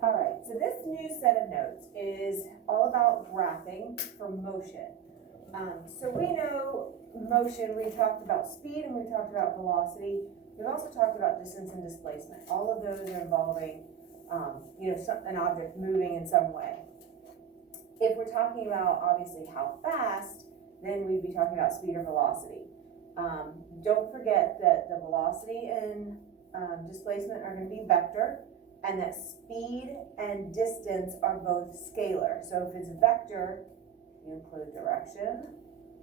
All right, so this new set of notes is all about graphing for motion. So we know motion, we talked about speed and we talked about velocity. We've also talked about distance and displacement. All of those are involving, an object moving in some way. If we're talking about obviously how fast, then we'd be talking about speed or velocity. Don't forget that the velocity and displacement are going to be vector, and that speed and distance are both scalar. So if it's vector, you include direction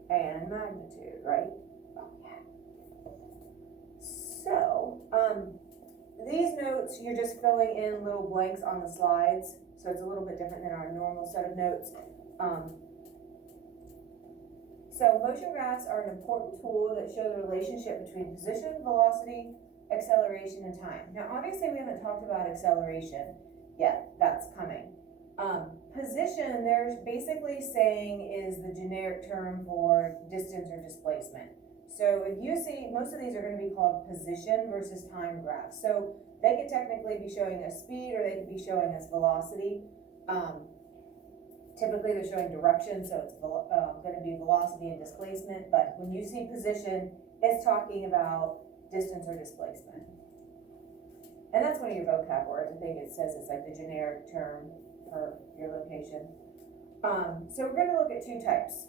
and magnitude, right? Okay. So these notes, you're just filling in little blanks on the slides, so it's a little bit different than our normal set of notes. So motion graphs are an important tool that show the relationship between position, velocity, acceleration, and time. Now, obviously, we haven't talked about acceleration yet. That's coming. Position, they're basically saying, is the generic term for distance or displacement. So if you see, most of these are going to be called position versus time graphs. So they could technically be showing us speed, or they could be showing us velocity. Typically, they're showing direction, so it's going to be velocity and displacement. But when you see position, it's talking about distance or displacement. And that's one of your vocab words. I think it says it's like the generic term for your location. So we're going to look at two types.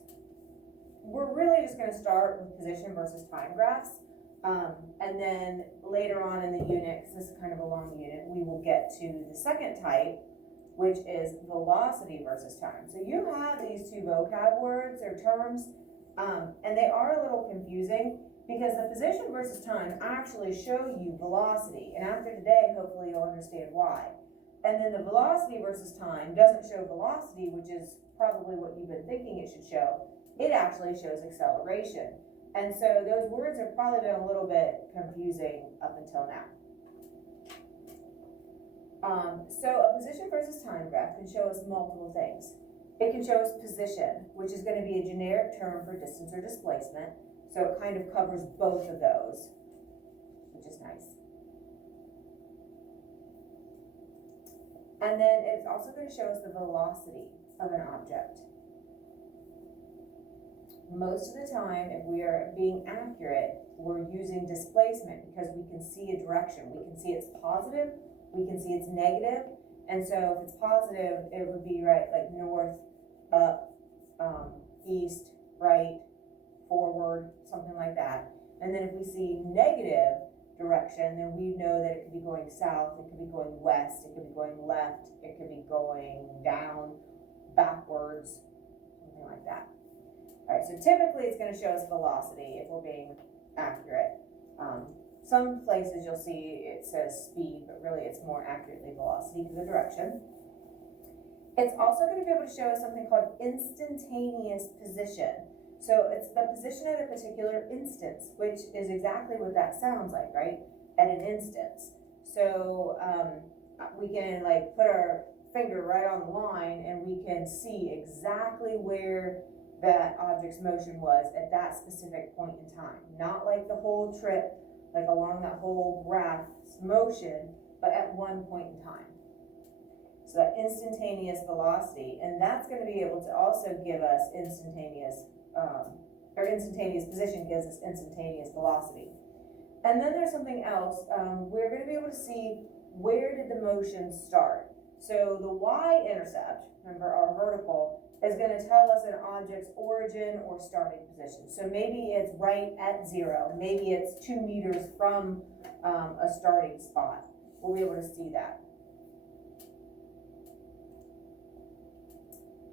We're really just going to start with position versus time graphs. And then later on in the unit, because this is kind of a long unit, we will get to the second type, which is velocity versus time. So you have these two vocab words or terms, and they are a little confusing because the position versus time actually show you velocity. And after today, hopefully you'll understand why. And then the velocity versus time doesn't show velocity, which is probably what you've been thinking it should show. It actually shows acceleration. And so those words have probably been a little bit confusing up until now. So a position versus time graph can show us multiple things. It can show us position, which is going to be a generic term for distance or displacement. So it kind of covers both of those, which is nice. And then it's also going to show us the velocity of an object. Most of the time, if we are being accurate, we're using displacement because we can see a direction. We can see it's positive, we can see it's negative, and so if it's positive, it would be right, like north, up, east, right, forward, something like that. And then if we see negative direction, then we know that it could be going south, it could be going west, it could be going left, it could be going down, backwards, something like that. All right, so typically it's going to show us velocity if we're being accurate. Some places you'll see it says speed, but really it's more accurately velocity because of direction. It's also going to be able to show us something called instantaneous position. So it's the position at a particular instance, which is exactly what that sounds like, right? At an instance. So we can like put our finger right on the line and we can see exactly where that object's motion was at that specific point in time. Not like the whole trip, like along that whole graph's motion, but at one point in time. So that instantaneous velocity, and that's going to be able to also give us instantaneous position gives us instantaneous velocity. And then there's something else. We're going to be able to see where did the motion start. So the y-intercept, remember our vertical, is going to tell us an object's origin or starting position. So maybe it's right at 0. Maybe it's 2 meters from a starting spot. We'll be able to see that.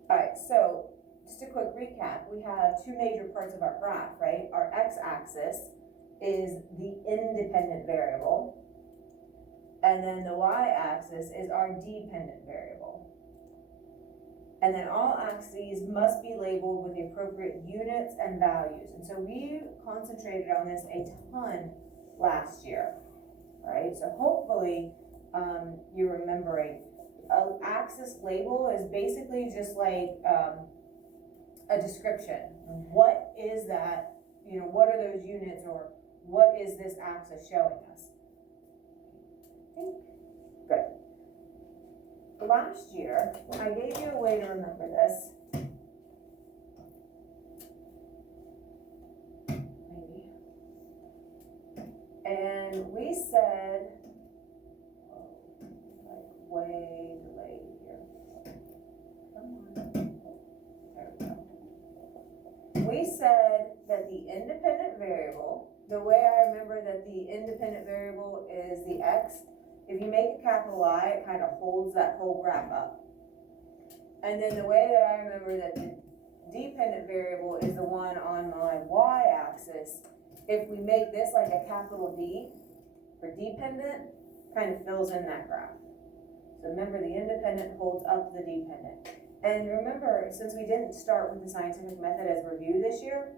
All right, so just a quick recap. We have two major parts of our graph, right? Our x-axis is the independent variable, and then the y-axis is our dependent variable. And then all axes must be labeled with the appropriate units and values. And so we concentrated on this a ton last year, right? So hopefully you're remembering. An axis label is basically just like a description. What is that? What are those units, or what is this axis showing us? Good. last year, I gave you a way to remember this. Maybe. And we said, like way delayed here. Come on. There we go. We said that the independent variable, the way I remember that the independent variable is the x, if you make a capital I, it kind of holds that whole graph up. And then the way that I remember that the dependent variable is the one on my y-axis, if we make this like a capital D for dependent, kind of fills in that graph. So remember, the independent holds up the dependent. And remember, since we didn't start with the scientific method as review this year,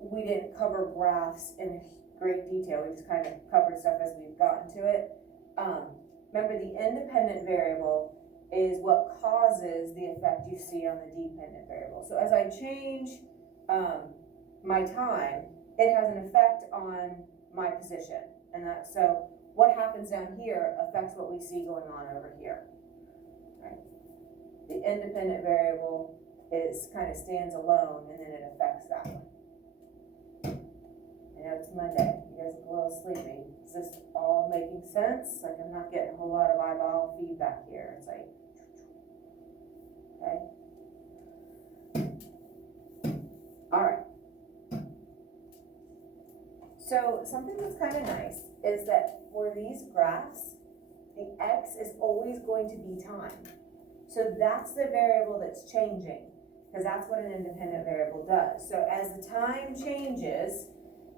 we didn't cover graphs in great detail. We just kind of covered stuff as we've gotten to it. Remember, the independent variable is what causes the effect you see on the dependent variable. So as I change my time, it has an effect on my position. And that, so what happens down here affects what we see going on over here. Right? The independent variable is kind of stands alone, and then it affects that one. I know it's Monday. You guys are a little sleepy. Is this all making sense? Like, I'm not getting a whole lot of eyeball feedback here. It's like, okay. All right. So something that's kind of nice is that for these graphs, the x is always going to be time. So that's the variable that's changing, because that's what an independent variable does. So as the time changes,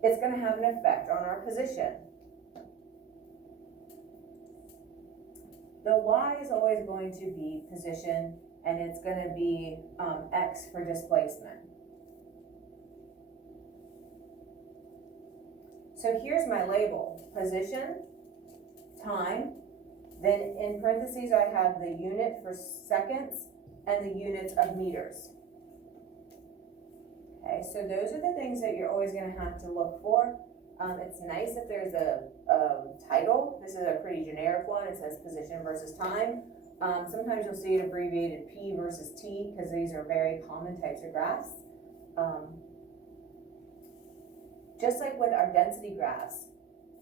it's going to have an effect on our position. The y is always going to be position, and it's going to be x for displacement. So here's my label: position, time, then in parentheses I have the unit for seconds and the units of meters. Okay, so those are the things that you're always going to have to look for. It's nice if there's a title. This is a pretty generic one. It says position versus time. Sometimes you'll see it abbreviated P versus T, because these are very common types of graphs. Just like with our density graphs,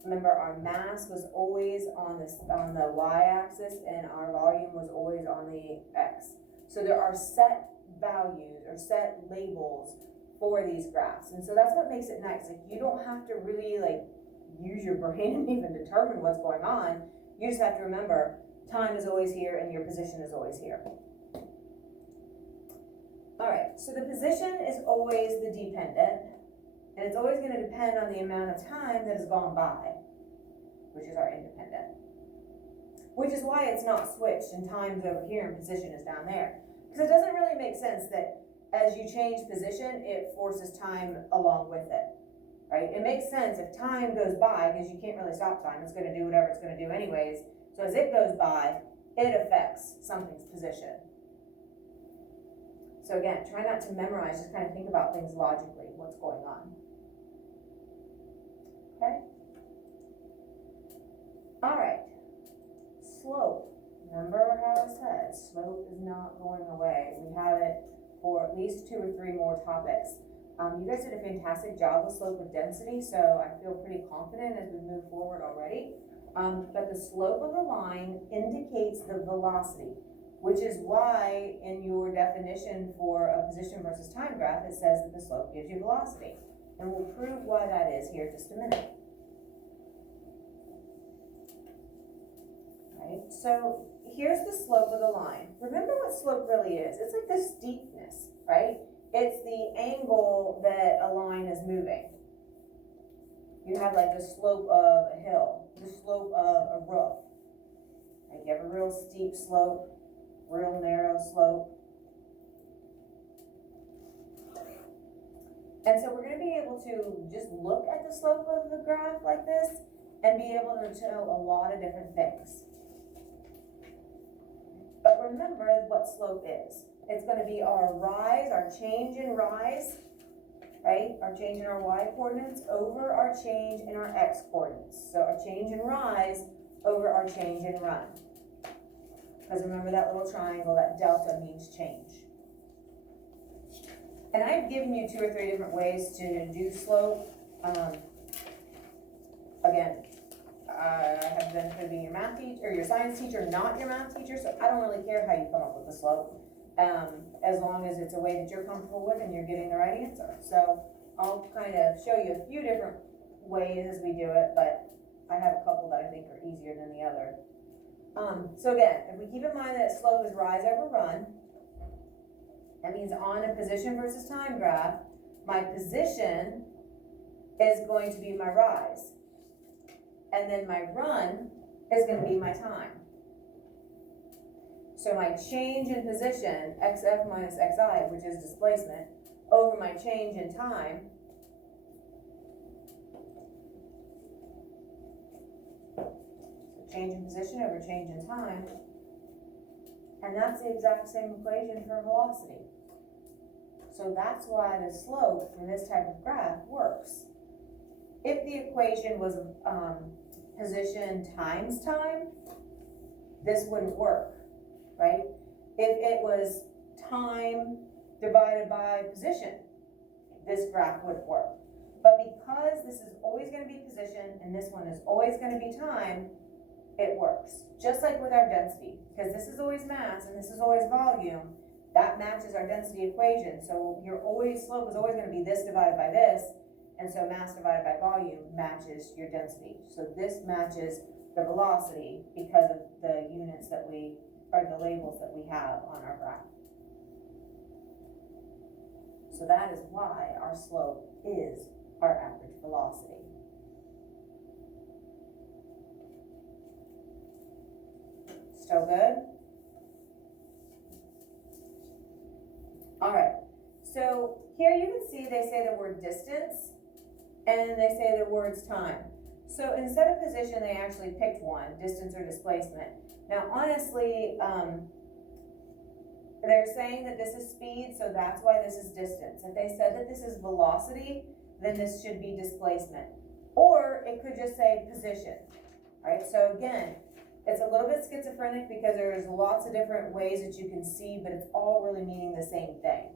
remember our mass was always on the y-axis and our volume was always on the x. So there are set values or set labels for these graphs, and so that's what makes it nice. Like, you don't have to really like use your brain and even determine what's going on. You just have to remember time is always here and your position is always here. All right, so the position is always the dependent, and it's always going to depend on the amount of time that has gone by, which is our independent. Which is why it's not switched and time's over here and position is down there. Because it doesn't really make sense that as you change position, it forces time along with it, right? It makes sense if time goes by, because you can't really stop time. It's going to do whatever it's going to do anyways. So as it goes by, it affects something's position. So again, try not to memorize, just kind of think about things logically, what's going on. Okay? All right. Slope. Remember how I said slope is not going away. We have it for at least 2 or 3 more topics. You guys did a fantastic job with slope of density, so I feel pretty confident as we move forward already. But the slope of the line indicates the velocity, which is why in your definition for a position versus time graph, it says that the slope gives you velocity. And we'll prove why that is here in just a minute. Right, so here's the slope of the line. Remember what slope really is. It's like the steepness, right? It's the angle that a line is moving. You have like the slope of a hill, the slope of a roof. Like you have a real steep slope, real narrow slope. And so we're going to be able to just look at the slope of the graph like this and be able to tell a lot of different things. But remember what slope is. It's going to be our rise, our change in rise, right? Our change in our y coordinates over our change in our x coordinates. So our change in rise over our change in run. Because remember that little triangle, that delta means change. And I've given you 2 or 3 different ways to do slope. Again, I have the benefit of being your math teacher, or your science teacher, not your math teacher, so I don't really care how you come up with the slope, as long as it's a way that you're comfortable with and you're getting the right answer. So I'll kind of show you a few different ways as we do it, but I have a couple that I think are easier than the other. So again, if we keep in mind that slope is rise over run, that means on a position versus time graph, my position is going to be my rise. And then my run is going to be my time. So my change in position, xf minus xi, which is displacement, over my change in time, so change in position over change in time, and that's the exact same equation for velocity. So that's why the slope in this type of graph works. If the equation was position times time, this wouldn't work, right? If it was time divided by position, this graph wouldn't work. But because this is always going to be position and this one is always going to be time, it works. Just like with our density, because this is always mass and this is always volume, that matches our density equation. So your slope is always going to be this divided by this, and so mass divided by volume matches your density. So this matches the velocity because of the units that the labels that we have on our graph. So that is why our slope is our average velocity. Still good? All right, so here you can see they say the word distance and they say the words time. So instead of position, they actually picked one, distance or displacement. Now, honestly, they're saying that this is speed, so that's why this is distance. If they said that this is velocity, then this should be displacement. Or it could just say position, right? So again, it's a little bit schizophrenic because there's lots of different ways that you can see, but it's all really meaning the same thing.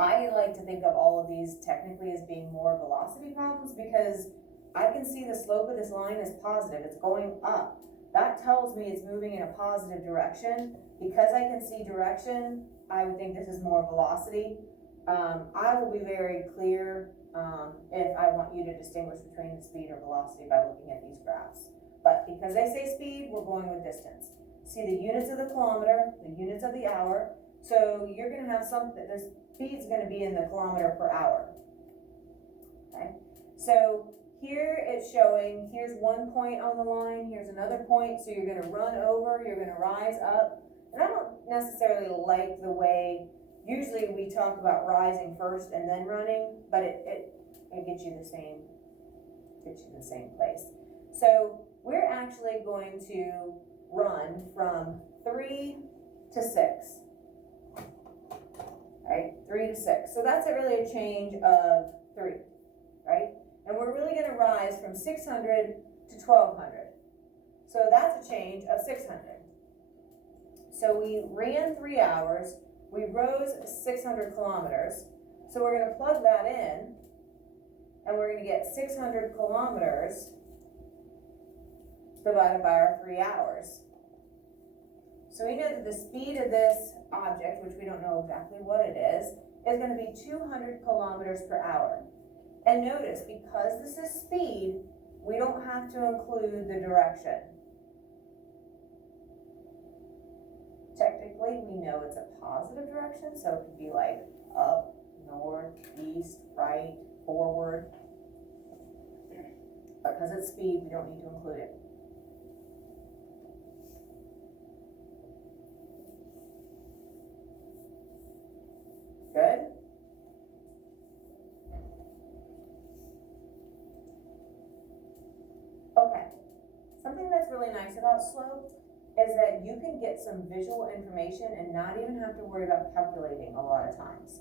I like to think of all of these technically as being more velocity problems because I can see the slope of this line is positive, it's going up. That tells me it's moving in a positive direction. Because I can see direction, I would think this is more velocity. I will be very clear if I want you to distinguish between the speed or velocity by looking at these graphs. But because they say speed, we're going with distance. See the units of the kilometer, the units of the hour. So you're going to have something, the speed's going to be in the kilometer per hour. Okay, so here it's showing, here's one point on the line, here's another point, so you're going to run over, you're going to rise up. And I don't necessarily like the way, usually we talk about rising first and then running, but it gets you the same place. So we're actually going to run from 3 to 6. Right, 3 to 6. So that's really a change of 3, right? And we're really going to rise from 600 to 1200. So that's a change of 600. So we ran 3 hours, we rose 600 kilometers. So we're going to plug that in, and we're going to get 600 kilometers divided by our 3 hours. So we know that the speed of this object, which we don't know exactly what it is going to be 200 kilometers per hour. And notice, because this is speed, we don't have to include the direction. Technically, we know it's a positive direction, so it could be like up, north, east, right, forward. But because it's speed, we don't need to include it. Good? Okay. Something that's really nice about slope is that you can get some visual information and not even have to worry about calculating a lot of times.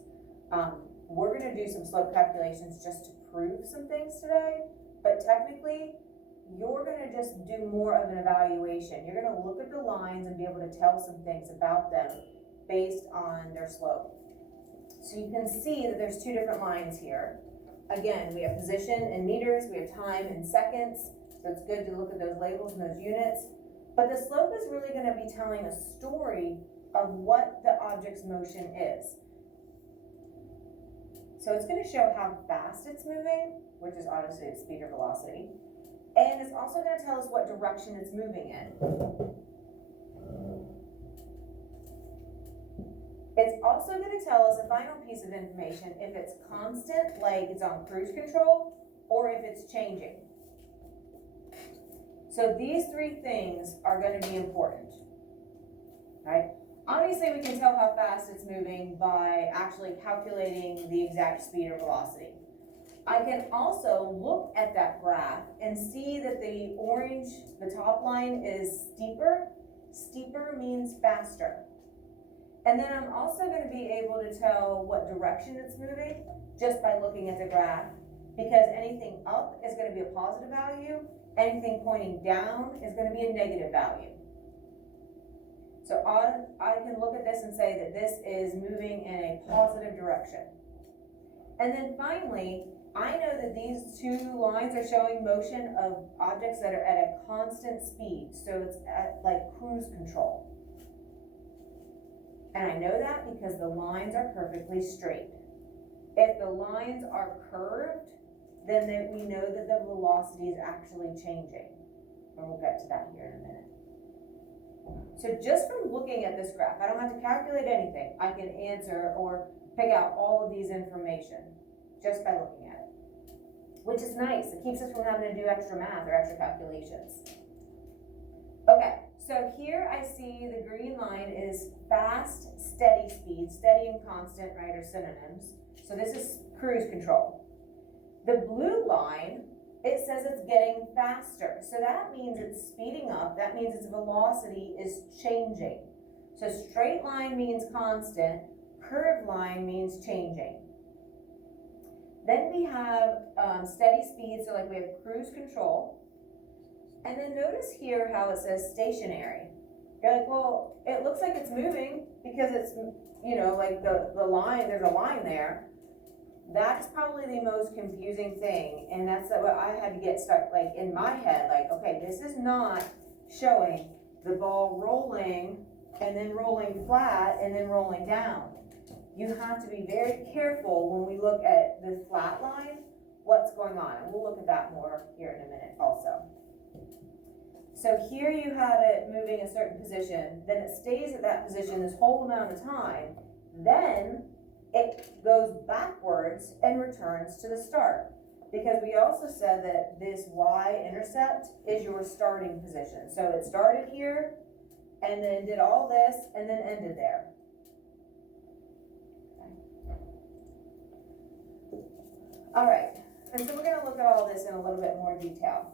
We're going to do some slope calculations just to prove some things today, but technically you're gonna just do more of an evaluation. You're gonna look at the lines and be able to tell some things about them based on their slope. So you can see that there's two different lines here. Again, we have position in meters, we have time in seconds, so it's good to look at those labels and those units. But the slope is really gonna be telling a story of what the object's motion is. So it's gonna show how fast it's moving, which is obviously its speed or velocity. And it's also gonna tell us what direction it's moving in. It's also gonna tell us a final piece of information if it's constant, like it's on cruise control, or if it's changing. So these three things are gonna be important, right? Obviously, we can tell how fast it's moving by actually calculating the exact speed or velocity. I can also look at that graph and see that the orange, the top line is steeper. Steeper means faster. And then I'm also going to be able to tell what direction it's moving just by looking at the graph, because anything up is going to be a positive value, anything pointing down is going to be a negative value. So I can look at this and say that this is moving in a positive direction. And then finally, I know that these two lines are showing motion of objects that are at a constant speed. So it's at like cruise control. And I know that because the lines are perfectly straight. If the lines are curved, then we know that the velocity is actually changing. And we'll get to that here in a minute. So just from looking at this graph, I don't have to calculate anything. I can answer or pick out all of these information just by looking at it, which is nice. It keeps us from having to do extra math or extra calculations. Okay, so here I see the green line is fast, steady speed. Steady and constant, right, are synonyms. So this is cruise control. The blue line, it says it's getting faster. So that means it's speeding up. That means its velocity is changing. So straight line means constant. Curved line means changing. Then we have steady speed. So like we have cruise control. And then notice here how it says stationary. You're like, well, it looks like it's moving because it's, you know, like the line, there's a line there. That's probably the most confusing thing, and that's what I had to get stuck, like, in my head, like, okay, this is not showing the ball rolling, and then rolling flat, and then rolling down. You have to be very careful when we look at the flat line, what's going on, and we'll look at that more here in a minute also. So here you have it moving a certain position, then it stays at that position this whole amount of time, then it goes backwards and returns to the start. Because we also said that this y-intercept is your starting position. So it started here, and then did all this, and then ended there. Okay. All right, and so we're gonna look at all this in a little bit more detail.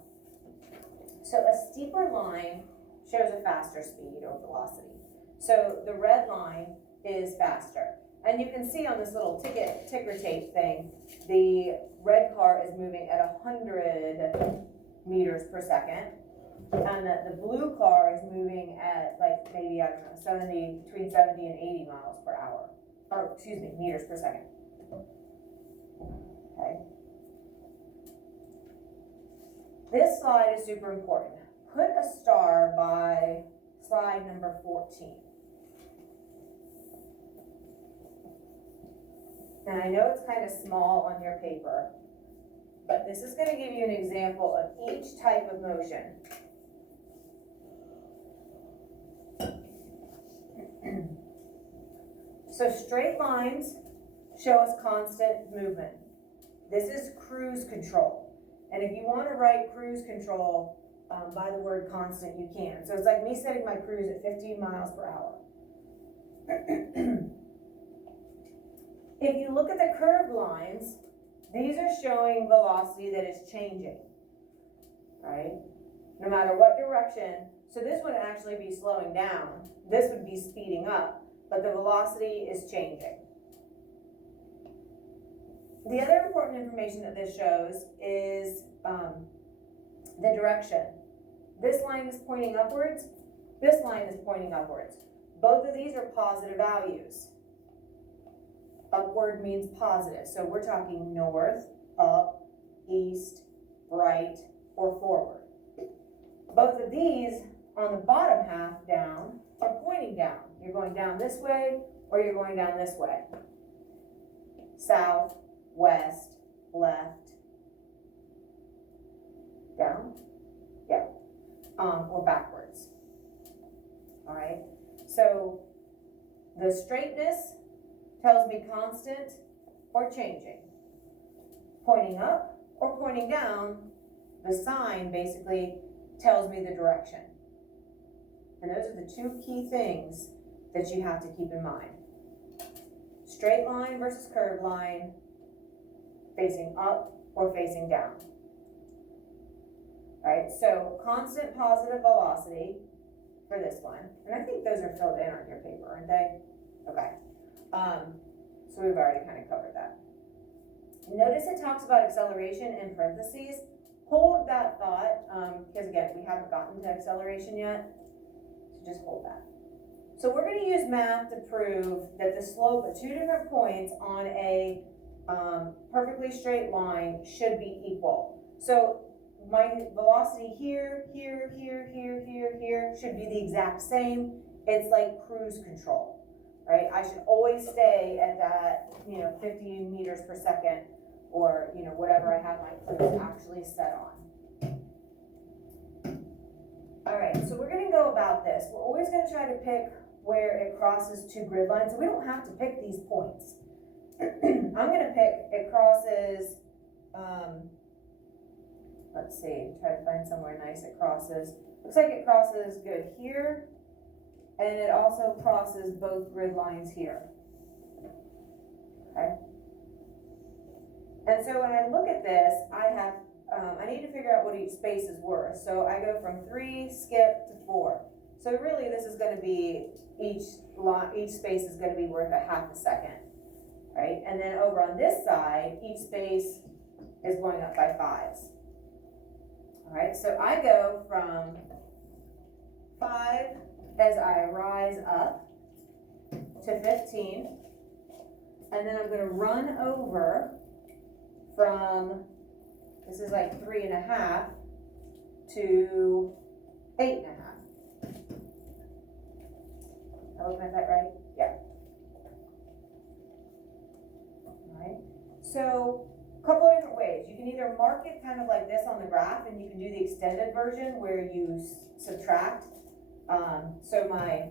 So a steeper line shows a faster speed or velocity. So the red line is faster. And you can see on this little ticker tape thing, the red car is moving at 100 meters per second. And the blue car is moving at like maybe, I don't know, between 70 and 80 miles per hour. Or excuse me, meters per second. Okay. This slide is super important. Put a star by slide number 14. And I know it's kind of small on your paper, but this is going to give you an example of each type of motion. So straight lines show us constant movement. This is cruise control. And if you want to write cruise control by the word constant, you can. So it's like me setting my cruise at 15 miles per hour. If you look at the curved lines, these are showing velocity that is changing, right? No matter what direction. So this would actually be slowing down. This would be speeding up, but the velocity is changing. The other important information that this shows is the direction. This line is pointing upwards, this line is pointing upwards. Both of these are positive values. Upward means positive, so we're talking north, up, east, right, or forward. Both of these on the bottom half down are pointing down. You're going down this way or you're going down this way. South, west, left, down, yeah, or backwards. All right, so the straightness tells me constant or changing. Pointing up or pointing down, the sign basically tells me the direction. And those are the two key things that you have to keep in mind. Straight line versus curved line, facing up or facing down. All right, so constant positive velocity for this one. And I think those are filled in on your paper, aren't they? Okay. So we've already kind of covered that. Notice it talks about acceleration in parentheses. Hold that thought, because again, we haven't gotten to acceleration yet. So just hold that. So we're going to use math to prove that the slope at two different points on a perfectly straight line should be equal. So my velocity here, here, here, here, here, here should be the exact same. It's like cruise control, right? I should always stay at that, 50 meters per second, or, whatever I have my cruise actually set on. All right, so we're going to go about this. We're always going to try to pick where it crosses two grid lines, so we don't have to pick these points. I'm going to pick, it crosses, let's see, try to find somewhere nice it crosses. Looks like it crosses good here, and it also crosses both grid lines here. Okay. And so when I look at this, I need to figure out what each space is worth. So I go from 3, skip to 4. So really this is going to be, each space is going to be worth a half a second, right? And then over on this side, each space is going up by 5s. All right, so I go from 5 as I rise up to 15. And then I'm going to run over from, this is like 3.5 to 8.5. Am I looking at that right? Yeah. All right. So a couple of different ways. You can either mark it kind of like this on the graph, and you can do the extended version where you subtract. So my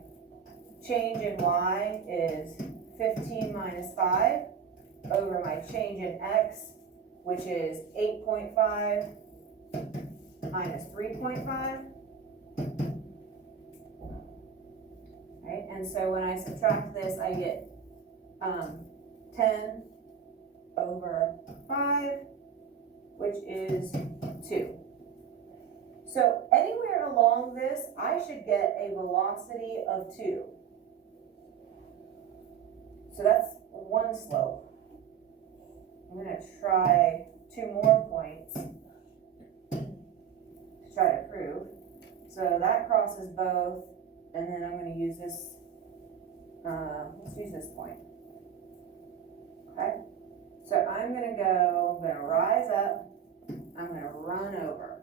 change in y is 15 minus 5 over my change in x, which is 8.5 minus 3.5. Right, and so when I subtract this, I get 10 over 5, which is 2. So anywhere along this, I should get a velocity of 2. So that's one slope. I'm going to try 2 more points to try to prove. So that crosses both, and then I'm going to use this, let's use this point. Okay, so I'm going to rise up, I'm going to run over.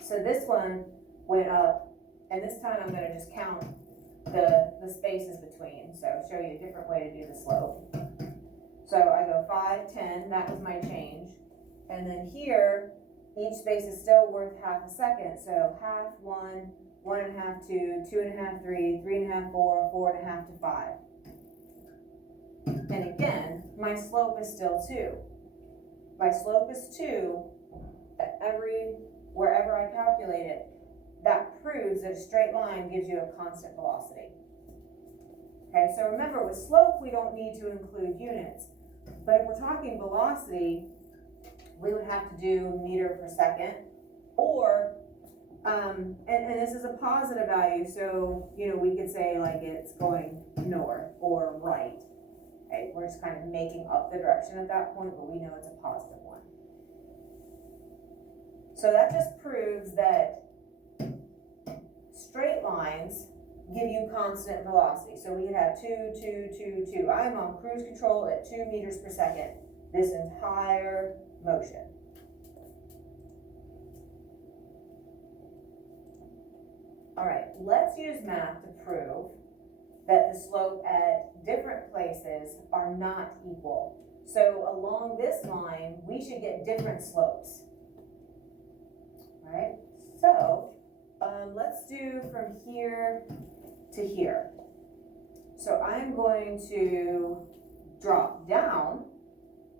So this one went up, and this time I'm going to just count the spaces between, so show you a different way to do the slope. So I go 5, 10, that was my change. And then here, each space is still worth half a second. So half, 1, 1.5, 2, 2.5, 3, 3.5, 4, 4.5 to 5. And again, my slope is still 2. My slope is 2 at wherever I calculate it. That proves that a straight line gives you a constant velocity. Okay, so remember with slope, we don't need to include units. But if we're talking velocity, we would have to do meter per second, or, and this is a positive value, so, we could say like it's going north or right. Okay, we're just kind of making up the direction at that point, but we know it's a positive one. So that just proves that straight lines give you constant velocity. So we could have 2, 2, 2, 2. I'm on cruise control at 2 meters per second this entire motion. All right, let's use math to prove that the slope at different places are not equal. So along this line, we should get different slopes. All right, so let's do from here to here. So I'm going to drop down.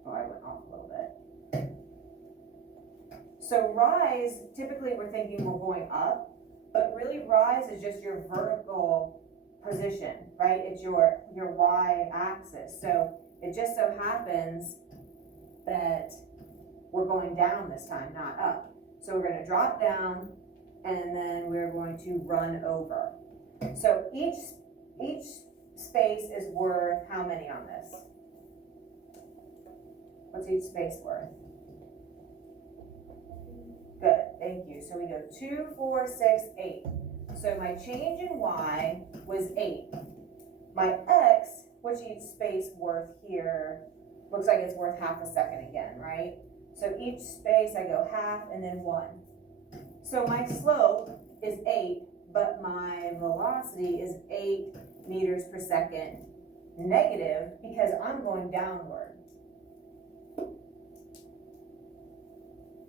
Oh, I went off a little bit. So rise, typically we're thinking we're going up, but really rise is just your vertical position, right? It's your y-axis. So it just so happens that we're going down this time, not up. So we're going to drop down, and then we're going to run over. So each space is worth how many on this? What's each space worth? Good, thank you. So we go 2, 4, 6, 8. So my change in y was 8. My x, which each space worth here, looks like it's worth half a second again, right? So each space I go half and then 1. So my slope is 8, but my velocity is 8 meters per second negative because I'm going downward.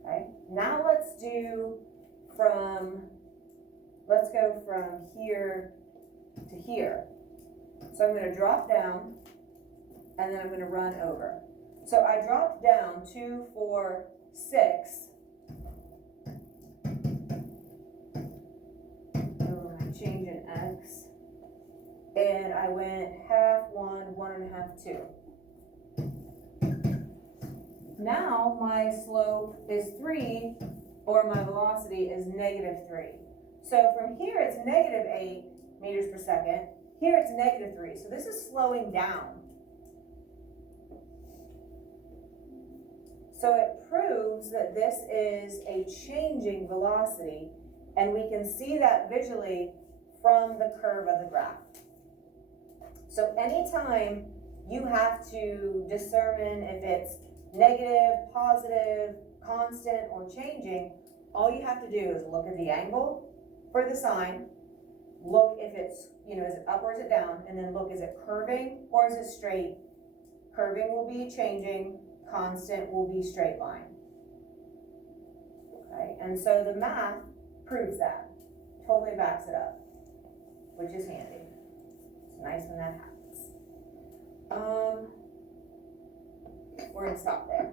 Okay, now let's go from here to here. So I'm going to drop down and then I'm going to run over. So I dropped down 2, 4, 6. So I change in x. And I went half, 1, 1.5, 2. Now my slope is 3, or my velocity is negative 3. So from here it's negative 8 meters per second. Here it's negative 3. So this is slowing down. So it proves that this is a changing velocity, and we can see that visually from the curve of the graph. So anytime you have to determine if it's negative, positive, constant, or changing, all you have to do is look at the angle for the sign, look if it's, is it up or is it down, and then look, is it curving or is it straight? Curving will be changing, constant will be straight line. Okay, and so the math proves that, totally backs it up, which is handy. It's nice when that happens. We're gonna stop there.